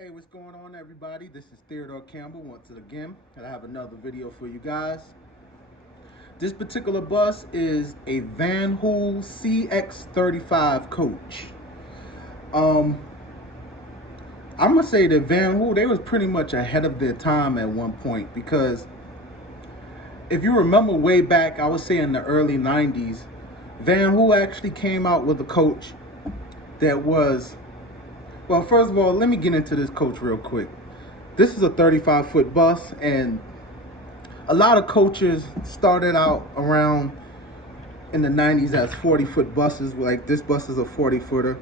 Hey, what's going on, everybody? This is Theodore Campbell once again, and I have another video for you guys. This particular bus is a Vanhool CX35 coach. Um, I'm gonna say that Vanhool, they was pretty much ahead of their time at one point, because if you remember way back, I would say in the early 90s, Vanhool actually came out with a coach that was, well, first of all, let me get into this coach real quick. This is a 35-foot bus, and a lot of coaches started out around in the 90s as 40-foot buses. Like, this bus is a 40-footer.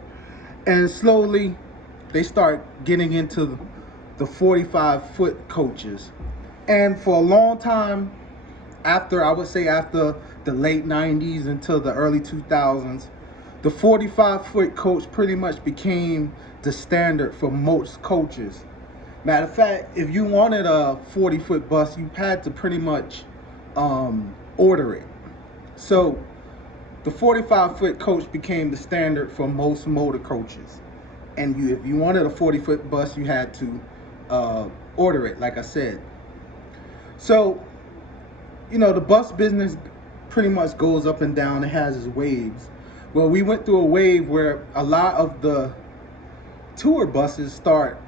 And slowly, they start getting into the 45-foot coaches. And for a long time, I would say after the late 90s until the early 2000s, the 45-foot coach pretty much became the standard for most coaches. Matter of fact, if you wanted a 40-foot bus, you had to pretty much order it. So the 45-foot coach became the standard for most motor coaches. And if you wanted a 40-foot bus, you had to order it, like I said. So, the bus business pretty much goes up and down. It has its waves. Well, we went through a wave where a lot of the tour buses start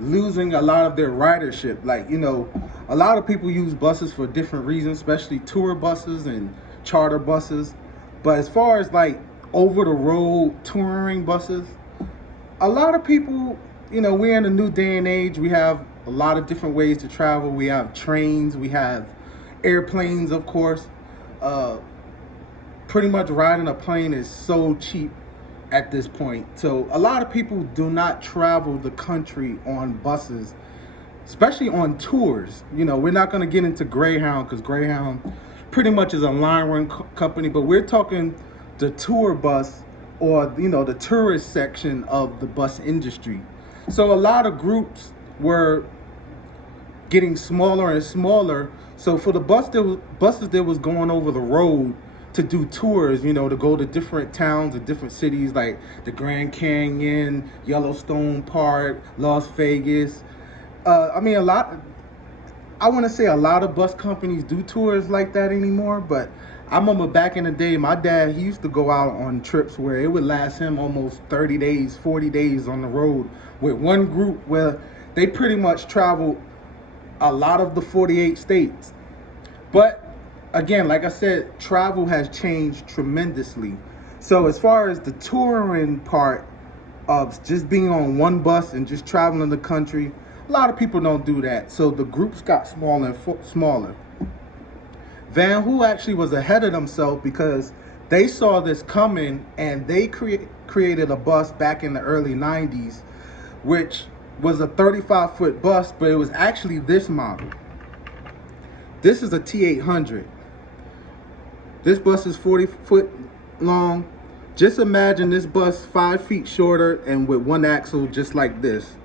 losing a lot of their ridership. Like, a lot of people use buses for different reasons, especially tour buses and charter buses. But as far as like over the road touring buses, a lot of people, we're in a new day and age. We have a lot of different ways to travel. We have trains, we have airplanes, of course. Pretty much riding a plane is so cheap at this point. So a lot of people do not travel the country on buses, especially on tours. We're not going to get into Greyhound, because Greyhound pretty much is a line run company, but we're talking the tour bus, or the tourist section of the bus industry. So a lot of groups were getting smaller and smaller. So for the buses that was going over the road to do tours, to go to different towns and different cities like the Grand Canyon, Yellowstone Park, Las Vegas. I want to say a lot of bus companies do tours like that anymore, but I remember back in the day, my dad, he used to go out on trips where it would last him almost 30 days, 40 days on the road with one group, where they pretty much traveled a lot of the 48 states. But again, like I said, travel has changed tremendously. So as far as the touring part of just being on one bus and just traveling the country, a lot of people don't do that. So the groups got smaller and smaller. Vanhool actually was ahead of themselves, because they saw this coming, and they created a bus back in the early 90s, which was a 35-foot bus, but it was actually this model. This is a T800. This bus is 40 foot long. Just imagine this bus 5 feet shorter and with one axle, just like this.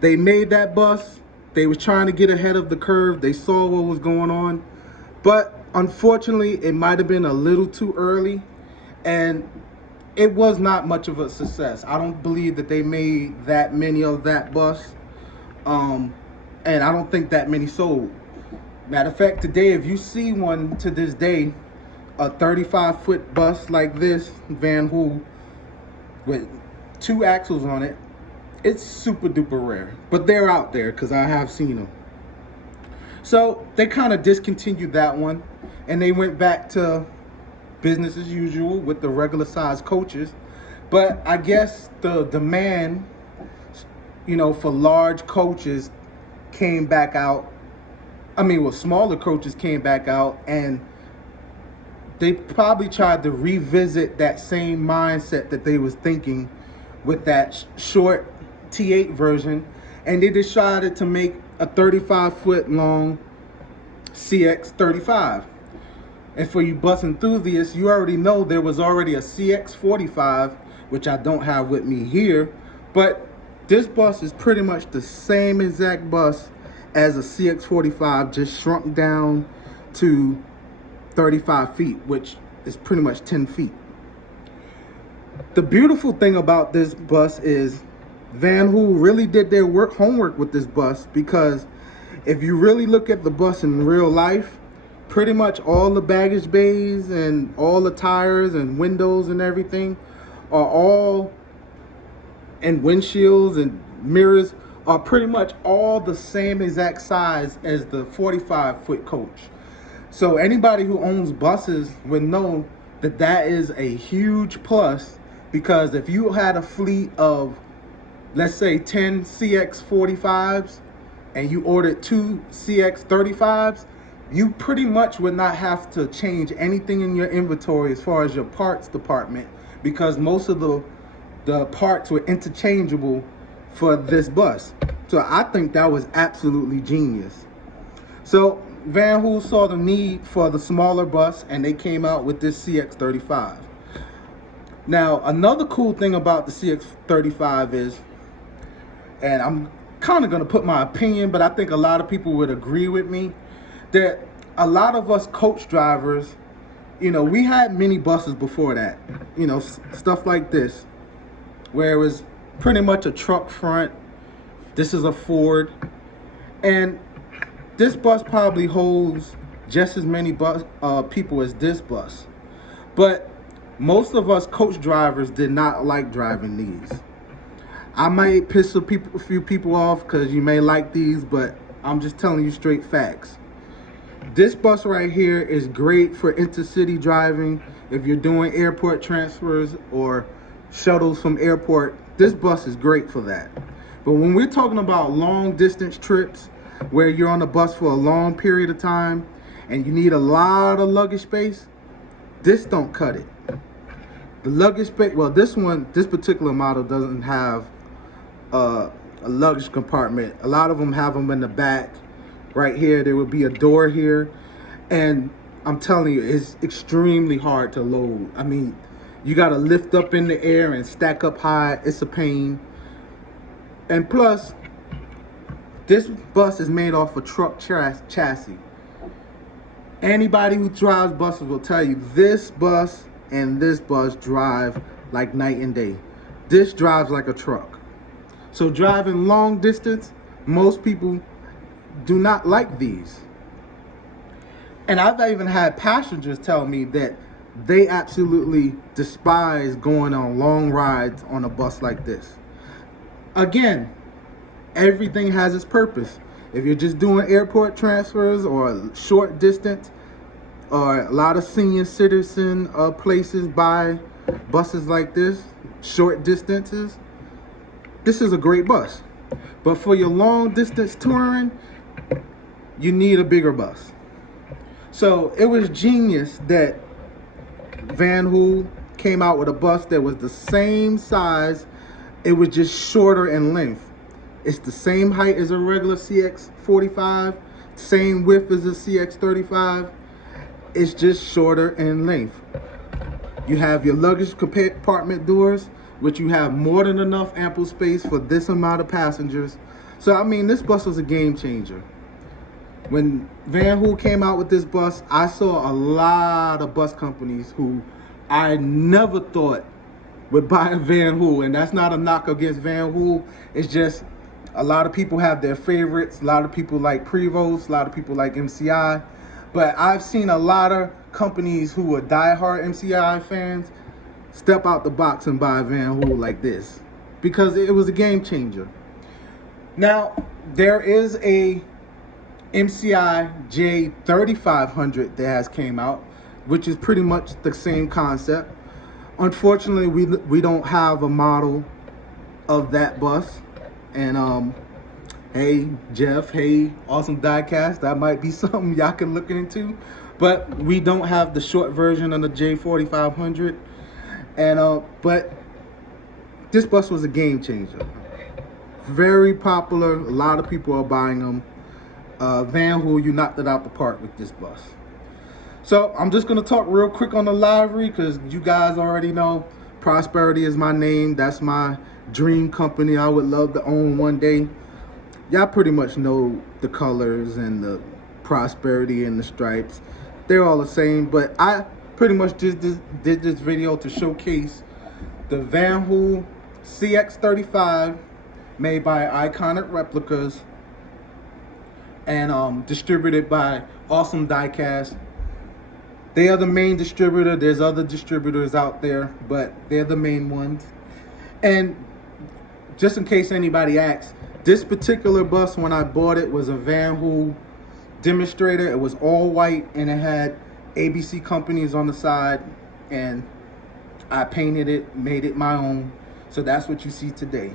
They made that bus. They was trying to get ahead of the curve. They saw what was going on. But unfortunately, it might have been a little too early, and it was not much of a success. I don't believe that they made that many of that bus. And I don't think that many sold. Matter of fact, today, if you see one to this day, a 35-foot bus like this, Vanhool, with 2 axles on it, it's super duper rare. But they're out there, because I have seen them. So they kind of discontinued that one, and they went back to business as usual with the regular size coaches. But I guess the demand, for large coaches came back out. Smaller coaches came back out, and they probably tried to revisit that same mindset that they was thinking with that short T8 version, and they decided to make a 35-foot long CX35. And for you bus enthusiasts, you already know there was already a CX45, which I don't have with me here, but this bus is pretty much the same exact bus as a CX45, just shrunk down to 35 feet, which is pretty much 10 feet. The beautiful thing about this bus is Vanhool really did their homework with this bus, because if you really look at the bus in real life, pretty much all the baggage bays and all the tires and windows and everything are all, and windshields and mirrors are pretty much all the same exact size as the 45-foot coach. So anybody who owns buses would know that that is a huge plus, because if you had a fleet of, let's say, 10 CX45s and you ordered 2 CX35s, you pretty much would not have to change anything in your inventory as far as your parts department, because most of the parts were interchangeable for this bus. So I think that was absolutely genius. So Vanhool saw the need for the smaller bus, and they came out with this CX35. Now, another cool thing about the CX35 is, and I'm kind of going to put my opinion, but I think a lot of people would agree with me, that a lot of us coach drivers, you know, we had mini buses before that, you know, stuff like this, where it was pretty much a truck front. This is a Ford, and this bus probably holds just as many people as this bus. But most of us coach drivers did not like driving these. I might piss a few people off because you may like these, but I'm just telling you straight facts. This bus right here is great for intercity driving. If you're doing airport transfers or shuttles from airport, this bus is great for that. But when we're talking about long distance trips, where you're on the bus for a long period of time and you need a lot of luggage space, this don't cut it. The luggage space, well, this particular model doesn't have a luggage compartment. A lot of them have them in the back. Right here, there would be a door here, and I'm telling you, it's extremely hard to load. I mean, you got to lift up in the air and stack up high. It's a pain. And plus, this bus is made off a truck chassis. Anybody who drives buses will tell you this bus and this bus drive like night and day. This drives like a truck. So driving long distance, most people do not like these. And I've even had passengers tell me that they absolutely despise going on long rides on a bus like this. Again, everything has its purpose. If you're just doing airport transfers or short distance, or a lot of senior citizen places buy buses like this, short distances, this is a great bus. But for your long distance touring, you need a bigger bus. So it was genius that Vanhool came out with a bus that was the same size. It was just shorter in length. It's the same height as a regular CX45, same width as a CX35. It's just shorter in length. You have your luggage compartment doors, which you have more than enough ample space for this amount of passengers. So I mean, this bus was a game changer. When Vanhool came out with this bus, I saw a lot of bus companies who I never thought would buy a Vanhool, and that's not a knock against Vanhool. It's just a lot of people have their favorites. A lot of people like Prevost, a lot of people like MCI. But I've seen a lot of companies who are diehard MCI fans step out the box and buy a Vanhool like this, because it was a game changer. Now, there is a MCI J3500 that has came out, which is pretty much the same concept. Unfortunately, we don't have a model of that bus. And hey Jeff, hey Awesome Diecast, that might be something y'all can look into. But we don't have the short version of the J4500. And but this bus was a game changer. Very popular. A lot of people are buying them. Vanhool, you knocked it out the park with this bus. So I'm just gonna talk real quick on the livery, because you guys already know Prosperity is my name. That's my dream company I would love to own one day. Y'all pretty much know the colors and the Prosperity and the stripes. They're all the same, but I pretty much did this video to showcase the Vanhool CX35 made by Iconic Replicas, and distributed by Awesome Diecast. They are the main distributor. There's other distributors out there, but they're the main ones. And just in case anybody asks, this particular bus, when I bought it, was a Vanhool demonstrator. It was all white and it had ABC companies on the side, and I painted it, made it my own. So that's what you see today.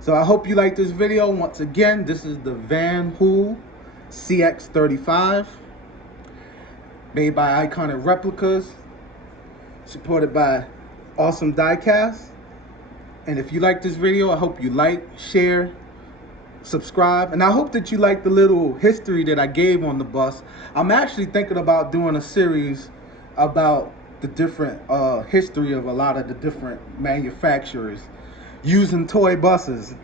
So I hope you like this video. Once again, this is the Vanhool CX35, made by Iconic Replicas, supported by Awesome Diecast. And if you like this video, I hope you like, share, subscribe, and I hope that you like the little history that I gave on the bus. I'm actually thinking about doing a series about the different history of a lot of the different manufacturers using toy buses.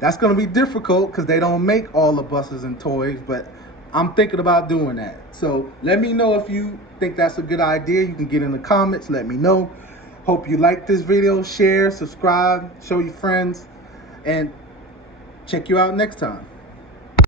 That's going to be difficult because they don't make all the buses and toys, but I'm thinking about doing that. So let me know if you think that's a good idea. You can get in the comments, let me know. Hope you like this video, share, subscribe, show your friends, and check you out next time.